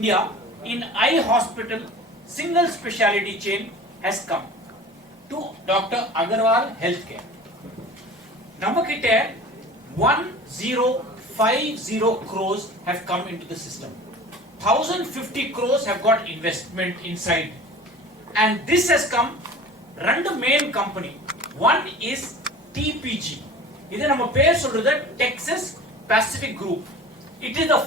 India in eye hospital single speciality chain has come to Dr. Agarwal Healthcare. Number kitte 1050 crores have come into the system. 1050 crores have got investment inside. And this has come, run the main company. One is TPG. This is the Texas Pacific Group. It is the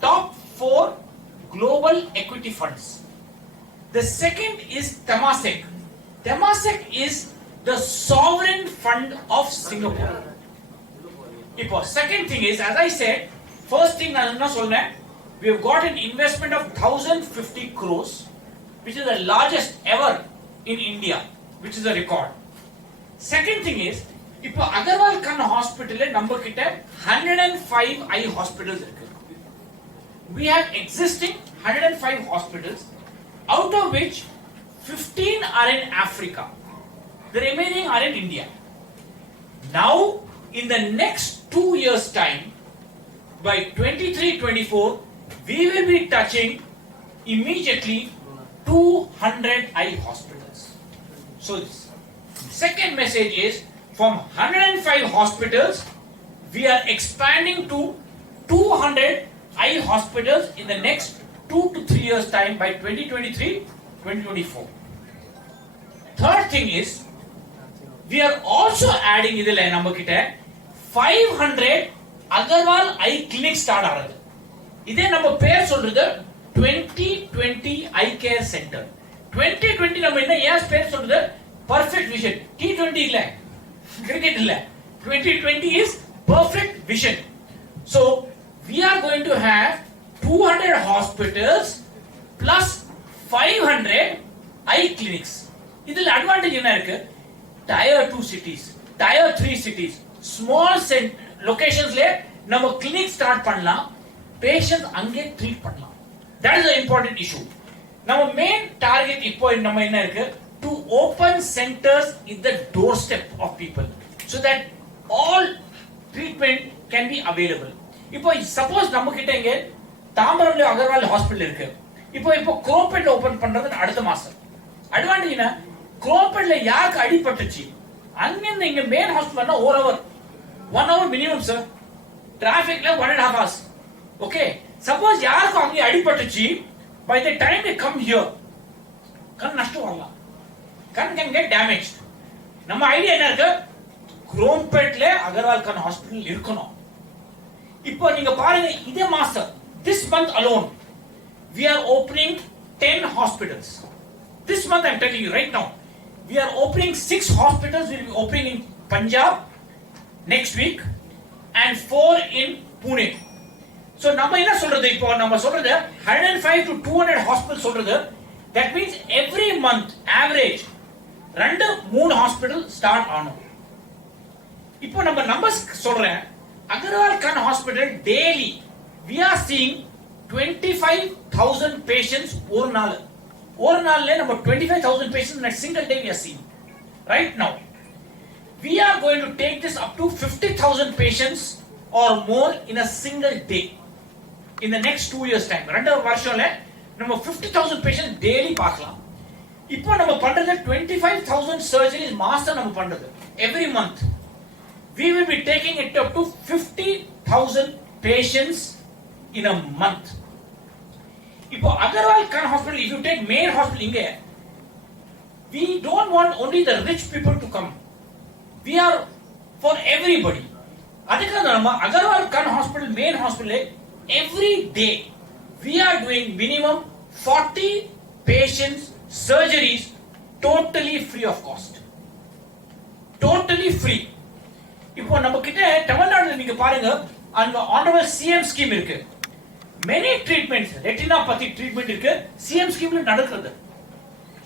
top 4 global equity funds. The second is Temasek. Temasek is the sovereign fund of Singapore. Second thing is, as I said, first thing we have got an investment of 1050 crores, which is the largest ever in India, which is a record. Second thing is, Agarwal Hospital number 105 eye hospitals. We have existing 105 hospitals, out of which 15 are in Africa. The remaining are in India. Now, in the next 2 years' time, by 23-24, we will be touching immediately 200 eye hospitals. So, this second message is, from 105 hospitals, we are expanding to 200 eye hospitals in the next 2 to 3 years' time by 2023-2024. Third thing is, we are also adding 500 Agarwal eye clinics start ஆறது. இதே நம்ம பேர் சொல்றது 2020 eyecare center. 2020 நம்ம என்ன ஏன் பேர் சொல்றது? Perfect vision. T20 இல்ல. Cricket இல்ல. 2020 is perfect vision. So we are going to have 200 hospitals plus 500 eye clinics. இதில் advantage என்ன இருக்கு? Tier 2 cities, Tier 3 cities, small locations le நம்ம clinic start பண்ணலாம், patients அங்கே treat பண்ணலாம். That is the important issue. நம்ம main target இப்போ நம்ம என்ன இருக்கு? To open centers in the doorstep of people so that all treatment can be available. இப்போ suppose நம்ம கிட்ட இங்க தாம்பரம்ல அகர்வால் ஹாஸ்பிடல் இருக்கு. இப்போ குரோம்பேட்ல ஓபன் பண்றது அடுத்த மாசம். அட்வான்டேஜ் என்ன? குரோம்பேட்ல யாருக்கு அடிபட்டுச்சு? அங்கிருந்து இங்க மெயின் ஹாஸ்பிடல்னா 1 hour minimum sir. Trafficல 1.5 hours. Okay. Suppose யாருக்கு அங்க அடிபட்டுச்சு, by the time they come here, கண் நஷ்டம் வரலாம். கண் can get damaged. நம்ம ஐடியா என்ன இருக்கு? குரோம்பேட்ல அகர்வால் கண் ஹாஸ்பிடல் இருக்கணும். இப்போ நீங்க பாருங்க, இதே மாசம், this month alone, we are opening 10 hospitals. This month I am telling you right now, we are opening 6 hospitals. We will be opening in Punjab next week and 4 in Pune. So நம்ம என்ன சொல்றது? இப்போ நம்ம சொல்றது 105 to 200 hospitals சொல்றது. That means every month average 2-3 hospital start ஆகும். இப்போ நம்ம numbers சொல்றேன். Agarwal Khan Hospital daily we are seeing 25,000 patients ஒரு நாள். ஒரு நாள்ல நம்ம 25,000 patients in a single day we are seeing. Right now, we are going to take this up to 50,000 patients or more in a single day in the next 2 years time. ரெண்டு வருஷம்ல நம்ம 50,000 patients daily பார்க்கலாம். இப்போ நம்ம பண்றது 25,000 surgeries மாசம் நம்ம பண்றது every month. We will be taking it up to 50,000 patients in a month. இப்போ Agarwal Khan Hospital, if you take main hospital inge, we don't want only the rich people to come. We are for everybody. அதுக்கு நம்ம Agarwal Khan Hospital main hospital every day we are doing minimum 40 patients surgeries totally free of cost. Totally free. இப்போ நம்ம கிட்ட தமிழ்நாடுல நீங்க பாருங்க, அங்க honorable CM scheme இருக்கு. Many treatments, retina pathy treatment இருக்கு, CM scheme ல நடக்குது.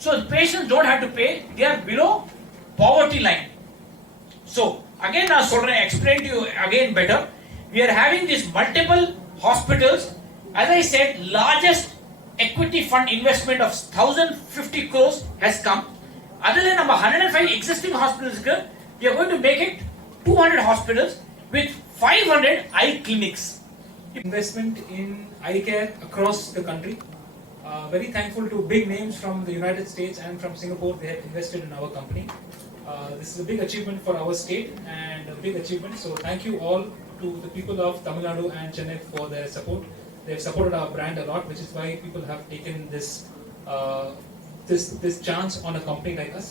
So patients don't have to pay, they are below poverty line. So again நான் சொல்றேன், explain to you again better. We are having these multiple hospitals. As I said, largest equity fund investment of 1050 crores has come. Other than நம்ம 105 existing hospitals, we are going to make it 200 hospitals with 500 eye clinics. Investment in eyecare across the country. Very thankful to big names from the United States and from Singapore. They have invested in our company. This is a big achievement for our state and a big achievement. So thank you all to the people of Tamil Nadu and Chennai for their support. They have supported our brand a lot, which is why people have taken this chance on a company like us.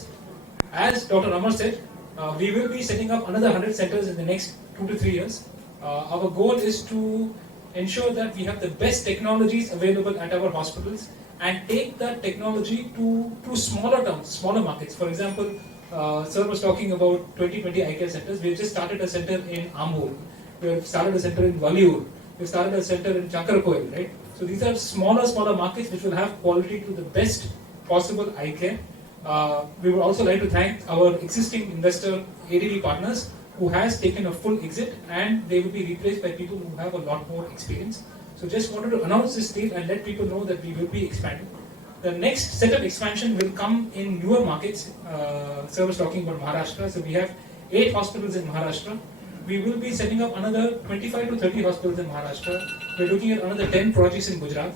As Dr. Amar said, we will be setting up another 100 centers in the next 2 to 3 years. Our goal is to ensure that we have the best technologies available at our hospitals and take that technology to smaller towns, smaller markets. For example, Sir was talking about 2020 eyecare centers. We've just started a center in Ambur. We've started a center in Valiur. We've started a center in Chankrakoil, right? So these are smaller markets which will have quality to the best possible eye care. We would also like to thank our existing investor, ADV Partners, who has taken a full exit, and they will be replaced by people who have a lot more experience. So just wanted to announce this deal and let people know that we will be expanding. The next set of expansion will come in newer markets. Sir was talking about Maharashtra. So we have 8 hospitals in Maharashtra. We will be setting up another 25 to 30 hospitals in Maharashtra. We're looking at another 10 projects in Gujarat.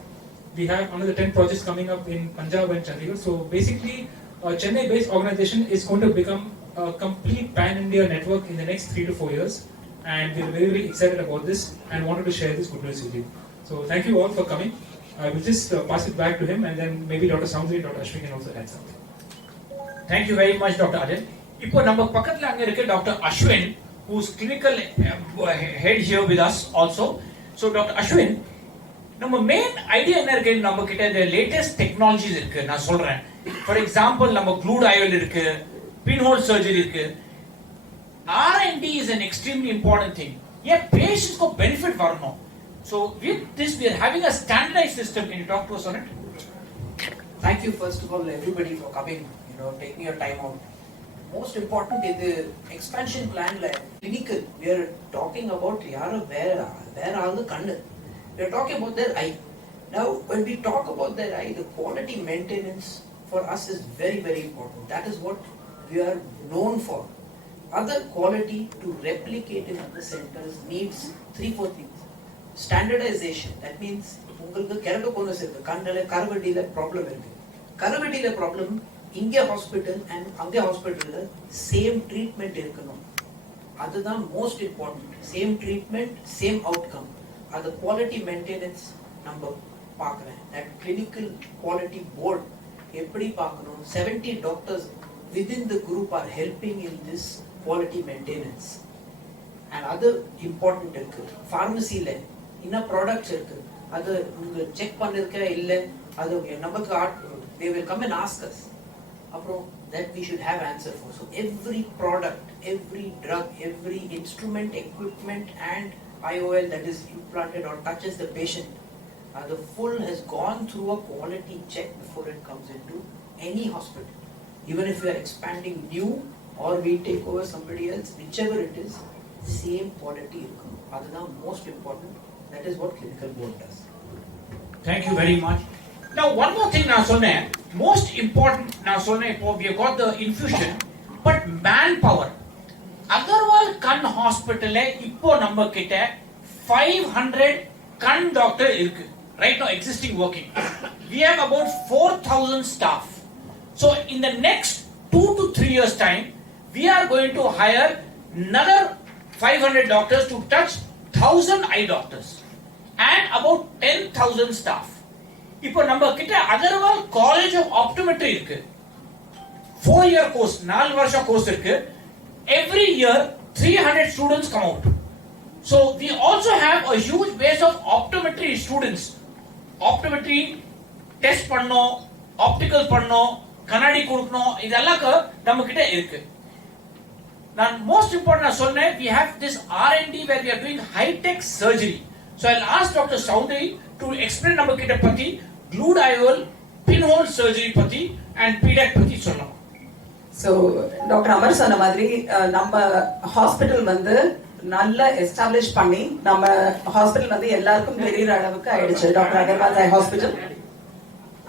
We have another 10 projects coming up in Punjab and Chandigarh. So basically, a Chennai-based organization is going to become a complete pan-India network in the next 3 to 4 years. And we're very, very excited about this and wanted to share this good news with you. So thank you all for coming. I will just pass it back to him, and then maybe Dr. Soundri, Dr. Ashwin can also add something. Thank you very much, Dr. Adil. Now, number pakatla anga irukku Dr. Ashwin, who's clinical head here with us also. So, Dr. Ashwin, நம்ம main idea என்ன இருக்கு நம்ம கிட்ட the latest technologies இருக்கு நான் சொல்றேன். For example, நம்ம glued IOL இருக்கு, pinhole surgery இருக்கு. R&D is an extremely important thing. Yeah, patients को benefit வரணும். So with this, we are having a standardized system. Can you talk to us on it? Thank you, first of all, everybody for coming. Taking your time out. Most important is the expansion plan. Like clinical, we are talking about where are the kannu. We are talking about their eye. Now, when we talk about their eye, the quality maintenance for us is very, very important. That is what we are known for. Other quality to replicate in other centers needs 3-4 things. Standardization, that means உங்களுக்கு keratoconus இருக்கு, கண்ணுல கருவடியில ப்ராப்ளம் இருக்கு. கருவடியில ப்ராப்ளம் இங்க hospital and அங்க ஹாஸ்பிடல்ல same treatment இருக்கணும். அதுதான் most important. Same treatment, same outcome. அது குவாலிட்டி மெயின்டெனன்ஸ் நம்ம பார்க்குறேன். தட் கிளினிக்கல் குவாலிட்டி போர்ட் எப்படி பார்க்கணும். 70 doctors within the group are helping in this quality maintenance. And other important இருக்கு. ஃபார்மசில என்ன ப்ராடக்ட்ஸ் இருக்கு, அது உங்க செக் பண்ணிருக்க இல்ல, அது நமக்கு they will come and ask us. அப்புறம் that we should have answer for. So every product, every drug, every instrument, equipment and IOL that is implanted or touches the patient, the full has gone through a quality check before it comes into any hospital. Even if we are expanding new or we take over somebody else, whichever it is, same quality இருக்கணும். அதுதான் most important. That is what clinical board does. Thank you very much. Now, one more thing நான் சொன்னேன், most important நான் சொன்னேன், இப்போ we have got the infusion, but manpower. Agarwal கண் ஹாஸ்பிட்டல்ல இப்போ நம்ம கிட்ட 500 கண் டாக்டர் இருக்கு. Right now existing working. We have about 4,000 staff. So in the next 2 to 3 years time, we are going to hire another 500 doctors to touch 1,000 eye doctors and about 10,000 staff. இப்போ நம்ம கிட்ட Agarwal College of Optometry இருக்கு. 4-year course, 4 வருஷம் கோர்ஸ் இருக்கு. Every year 300 students come out. So we also have a huge base of optometry students. Optometry test பண்ணோம், optical பண்ணோம், கண்ணாடி கொடுக்கணும், இதெல்லாம் நம்ம கிட்ட இருக்கு. நான் most important நான் சொன்னேன், we have this R&D where we are doing high-tech surgery. So I'll ask Dr. Soundri to explain நம்ம கிட்ட பத்தி glued IOL, pinhole surgery பத்தி and PDAC பத்தி சொல்லலாம். So Dr. Amar சொன்ன மாதிரி நம்ம ஹாஸ்பிடல் வந்து நல்லா எஸ்டாப்லிஷ் பண்ணி நம்ம ஹாஸ்பிடல் வந்து எல்லாருக்கும் தெரியுற அளவுக்கு ஆயிடுச்சு. டாக்டர் அகர்வால் ஐ ஹாஸ்பிடல்.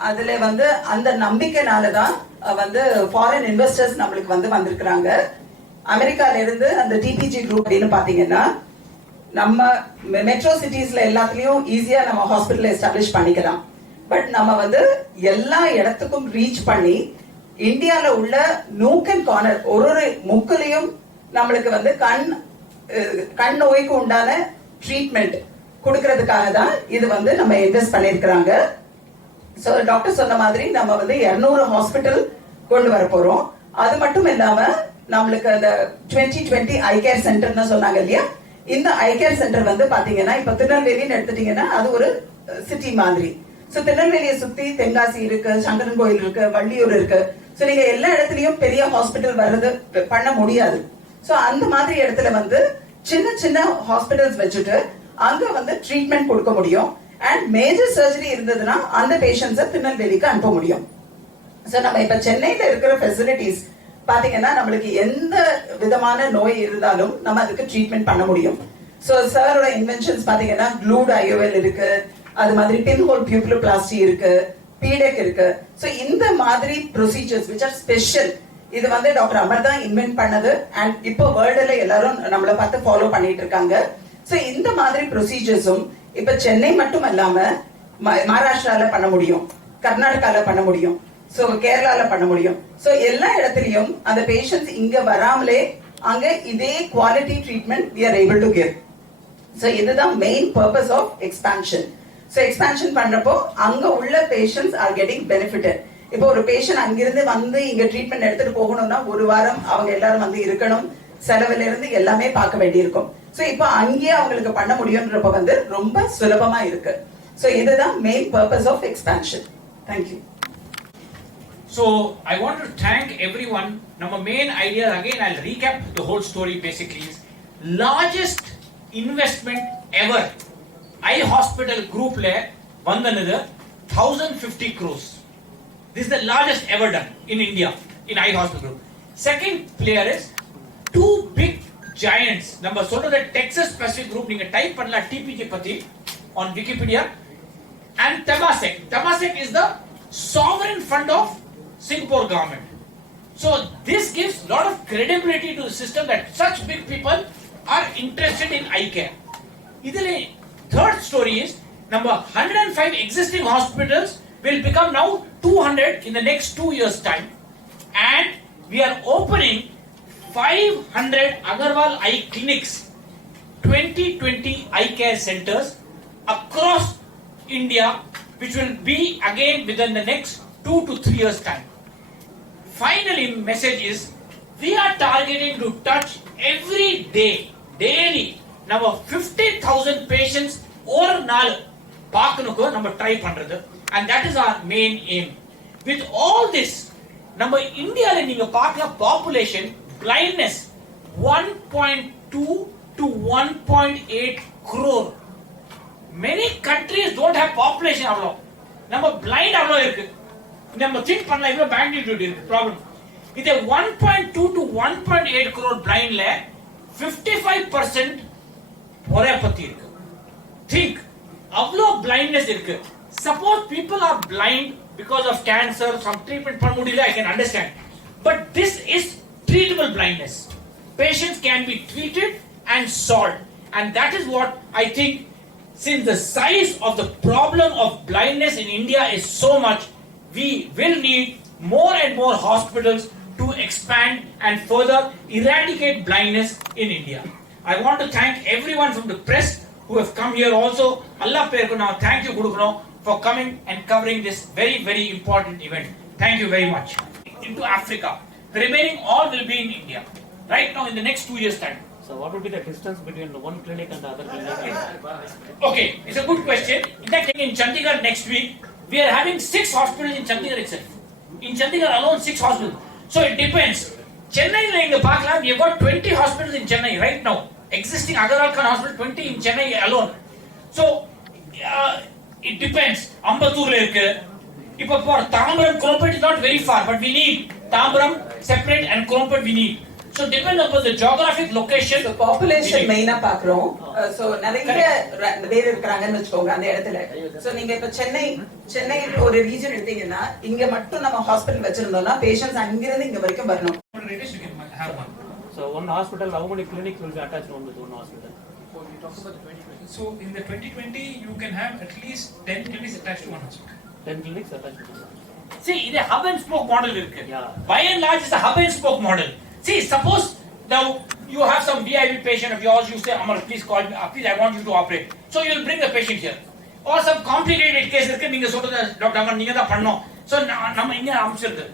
அதுல வந்து அந்த நம்பிக்கைனால தான் வந்து ஃபாரின் இன்வெஸ்டர்ஸ் நம்மளுக்கு வந்து வந்திருக்கிறாங்க. அமெரிக்கால இருந்து அந்த டிபிஜி குரூப் அப்படின்னு பாத்தீங்கன்னா நம்ம மெட்ரோ சிட்டிஸ்ல எல்லாத்துலயும் ஈஸியா நம்ம ஹாஸ்பிட்டல் எஸ்டாப்ளிஷ் பண்ணிக்கலாம். பட் நம்ம வந்து எல்லா இடத்துக்கும் ரீச் பண்ணி இந்தியால உள்ள நூக் அண்ட் கார்னர் ஒரு முக்கிலையும் நம்மளுக்கு வந்து கண் நோய்க்கு உண்டான ட்ரீட்மெண்ட் கொடுக்கறதுக்காக தான் இது வந்து நம்ம இன்வெஸ்ட் பண்ணிருக்கிறாங்க. சோ டாக்டர் சொன்ன மாதிரி நம்ம வந்து 200 ஹாஸ்பிட்டல் கொண்டு வர போறோம். அது மட்டும் இல்லாம நம்மளுக்கு அந்த 2020 ஐகேர் சென்டர்னு சொன்னாங்க இல்லையா, இந்த ஐகேர் சென்டர் வந்து பாத்தீங்கன்னா இப்ப திருநெல்வேலின்னு எடுத்துட்டீங்கன்னா அது ஒரு சிட்டி மாதிரி. சோ திருநெல்வேலியை சுத்தி தென்காசி இருக்கு, சங்கரன் கோயில் இருக்கு, வள்ளியூர் இருக்கு. சோ நீங்க எல்லா இடத்துலயும் பெரிய ஹாஸ்பிட்டல் வர்றது பண்ண முடியாது. சோ அந்த மாதிரி இடத்துல வந்து சின்ன சின்ன ஹாஸ்பிட்டல்ஸ் வச்சுட்டு அங்க வந்து ட்ரீட்மெண்ட் கொடுக்க முடியும். அண்ட் மேஜர் சர்ஜரி இருந்ததுன்னா அந்த பேஷண்ட்ஸை திருநெல்வேலிக்கு அனுப்ப முடியும். சோ நம்ம இப்ப சென்னையில இருக்கிற ஃபெசிலிட்டிஸ் பாத்தீங்கன்னா நம்மளுக்கு எந்த விதமான நோய் இருந்தாலும் நம்ம அதுக்கு ட்ரீட்மெண்ட் பண்ண முடியும். சோ சாரோட இன்வென்ஷன்ஸ் பாத்தீங்கன்னா க்ளூட் ஐஓஎல் இருக்கு, அது மாதிரி பின்ஹோல் பியூப்ளோபிளாஸ்டி இருக்கு, பீடெக் இருக்கு. சோ இந்த மாதிரி ப்ரொசீஜர்ஸ் which are ஸ்பெஷல், இது வந்து டாக்டர் அமர் தான் இன்வென்ட் பண்ணது. அண்ட் இப்போ வேர்ல்டுல எல்லாரும் நம்மள பார்த்து ஃபாலோ பண்ணிட்டு இருக்காங்க. சோ இந்த மாதிரி ப்ரொசீஜர்ஸும் இப்ப சென்னை மட்டும் இல்லாம மகாராஷ்டிரால பண்ண முடியும், கர்நாடகால பண்ண முடியும், சோ கேரளால பண்ண முடியும். சோ எல்லா இடத்துலயும் அந்த பேஷண்ட்ஸ் இங்க வராமலே அங்க இதே quality treatment we are able to give. So இதுதான் main purpose of expansion. So expansion பண்றப்போ அங்க உள்ள பேஷண்ட்ஸ் ஆர் கெட்டிங் பெனிஃபிட்டட். இப்போ ஒரு பேஷண்ட் அங்கிருந்து வந்து இங்க ட்ரீட்மெண்ட் எடுத்துட்டு போகணும்னா ஒரு வாரம் அவங்க எல்லாரும் வந்து இருக்கணும், செலவுல இருந்து எல்லாமே பார்க்க வேண்டியிருக்கும். சோ இப்போ அங்கேயே அவங்களுக்கு பண்ண முடியும்ன்றப்ப வந்து ரொம்ப சுலபமா இருக்கு. சோ இதுதான் main purpose of expansion. Thank you. So I want to thank everyone. Our main idea, again I'll recap the whole story basically, is largest investment ever eye hospital group le vandanadu 1050 crores. This is the largest ever done in India in eye hospital group. Second player is two big giants. Number solradha Texas Pacific group, neenga type panna TPG patti on Wikipedia, and Temasek. Temasek is the sovereign fund of Singapore government. So this gives a lot of credibility to the system that such big people are interested in eye care. Idile third story is number 105 existing hospitals will become now 200 in the next 2 years time, and we are opening 500 Agarwal eye clinics, 2020 eye care centers across India, which will be again within the next 2 to 3 years time. Finally, message is we are targeting to touch every day, daily, number 50,000 patients or naal paakanuko number try pandrathu, and that is our main aim. With all this, number India la neenga paakla population blindness 1.2 to 1.8 crore. Many countries don't have population avlo, number blind avlo irukku. நம்ம திங்க் பண்ணலாம் இவ்வளவு மேக்னிட்யூட் இருக்கு ப்ராப்ளம். இது 1.2 to 1.8 crore பிளைண்ட்ல 55% ஒரே பத்தி இருக்கு. திங்க் அவ்வளோ பிளைண்ட்னஸ் இருக்கு. Suppose people are blind because of cancer, some treatment பண்ண முடியல, I can understand. But this is treatable blindness. Patients can be treated and solved, and that is what I think. Since the size of the problem of blindness in India is so much, we will need more and more hospitals to expand and further eradicate blindness in India. I want to thank everyone from the press who have come here also. Allah perku na thank you kudukunom for coming and covering this very very important event. Thank you very much. Into Africa, the remaining all will be in India right now in the next 2 years time. So what would be the distance between the one clinic and the other clinic? Okay, it's a good question. In fact, in Chandigarh next week, we are having 6 hospitals in Chandigarh itself. In Chandigarh alone, 6 hospitals. So it depends. Chennai, we have got 20 hospitals in Chennai right now. Existing Agarwal hospital, 20 in Chennai alone. So it depends. Ambattur irukku. Ipo for Tambaram, Krompet is not very far, but we need Tambaram separate and Krompet we need. So depend upon the geographic location. So population மெயினா பாக்குறோம். So நிறைய பேர் இருக்காங்கன்னு வெச்சுக்கோங்க அந்த இடத்துல. So நீங்க இப்ப சென்னை ஒரு ரீஜன் எடுத்தீங்கன்னா இங்க மட்டும் நம்ம ஹாஸ்பிடல் வச்சிருந்தோம்னா பேஷண்ட்ஸ் அங்க இருந்து இங்க வரைக்கும் வரணும். So one hospital, how many clinics will be attached on with one hospital? talk about the 2020. So in the 2020, you can have at least 10 clinics attached to one hospital. 10 clinics attached to one. See, இது hub and spoke model இருக்கு. Yeah. By and large, it's a hub and spoke model. See, suppose now you have some VIP patient of yours, you say, Amar, please call me, please, I want you to operate. So you'll bring the patient here. Or some complicated case இருக்கு, நீங்க சொல்றது டாக்டர் அமர் நீங்க தான் பண்ணணும். So நம்ம இங்க அமைச்சிருக்கு.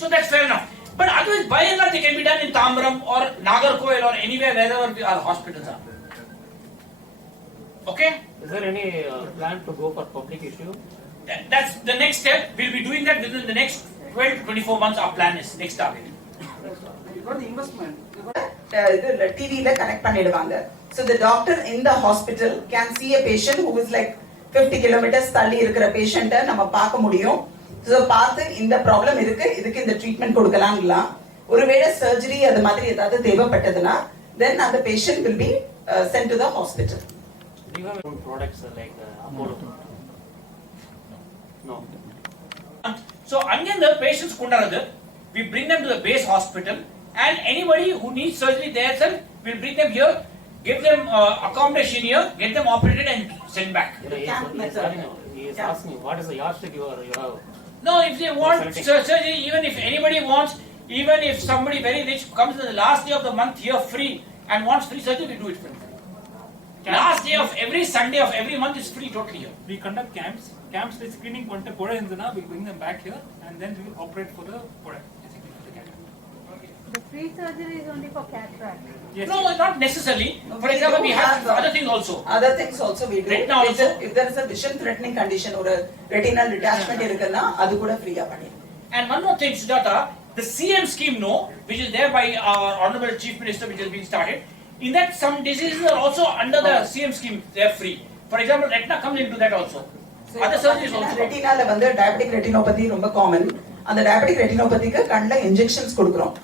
So that's fair enough. But otherwise, by and large, it can be done in Tambaram or Nagarkoil or anywhere wherever our hospitals are. Okay? Is there any plan to go for public issue? That's the next step. We'll be doing that within the next 12 to 24 months. Our plan is next target. You got the investment. இது டிவில கனெக்ட் பண்ணிடுவாங்க. So the doctor in the hospital can see a patient who is like 50 kilometers தள்ளி இருக்கிற பேஷண்ட்டை நம்ம பார்க்க முடியும். So பார்த்து இந்த ப்ராப்ளம் இருக்கு, இதுக்கு இந்த ட்ரீட்மெண்ட் கொடுக்கலாம்லாம். ஒருவேளை சர்ஜரி அது மாதிரி ஏதாவது தேவைப்பட்டதுன்னா then அந்த patient will be sent to the hospital. Do you have your own products like Apollo? No. So again, the patients kundaradu, we bring them to the base hospital, and anybody who needs surgery there, sir, we'll bring them here, give them accommodation here, get them operated and send back. He is asking what is the yardstick you have. No, if they want surgery, even if anybody wants, even if somebody very rich comes on the last day of the month here free and wants free surgery, we do it for free. Last day of every Sunday of every month is free totally here. We conduct camps. Camps with screening ponte pora indana, we bring them back here and then we will operate for the pora, basically for the cataract. The free surgery is only for cataract. Yes. No, not necessarily. For example, we have other things also. Other things also we do. Retina also. If there is a vision threatening condition or a retinal detachment இருக்குன்னா அது கூட ஃப்ரீயா பண்ணிடுவோம். And one more thing, Sujata, the CM scheme, which is there by our Honorable Chief Minister, which has been started, in that some diseases are also under the CM scheme, they are free. For example, retina comes into that also. Other surgeries also. ரெட்டினால வந்து diabetic retinopathy ரொம்ப common. அந்த diabetic ரெட்டினோபதிக்கு கண்ணுல injections கொடுக்குறோம்.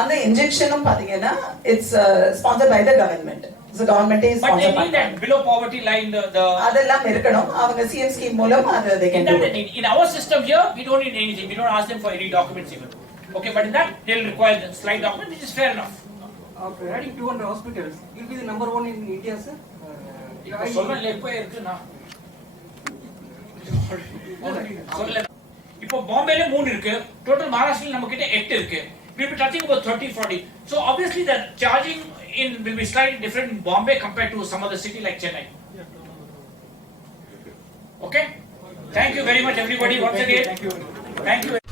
அந்த இன்ஜெக்ஷனும் பாத்தீங்கன்னா it's sponsored by the government. So government is But they sponsored need that below poverty line, the அதெல்லாம் இருக்கணும். அவங்க CM scheme மூலம் அது they can do. in our system here, we don't need anything. We don't ask them for any documents even. Okay, but in that, they'll require the slide document, which is fair enough. After adding 200 hospitals, you'll be the number one in India, sir. இப்போ சொல்லல எப்போ இருக்குன்னா இப்போ பாம்பேல 3 இருக்கு, டோட்டல் மகாராஷ்டிரல நம்ம கிட்ட 8 இருக்கு. We'll be touching about 30-40. So obviously the charging in will be slightly different in Bombay compared to some other city like Chennai. Okay? Thank you very much everybody once again. Thank you.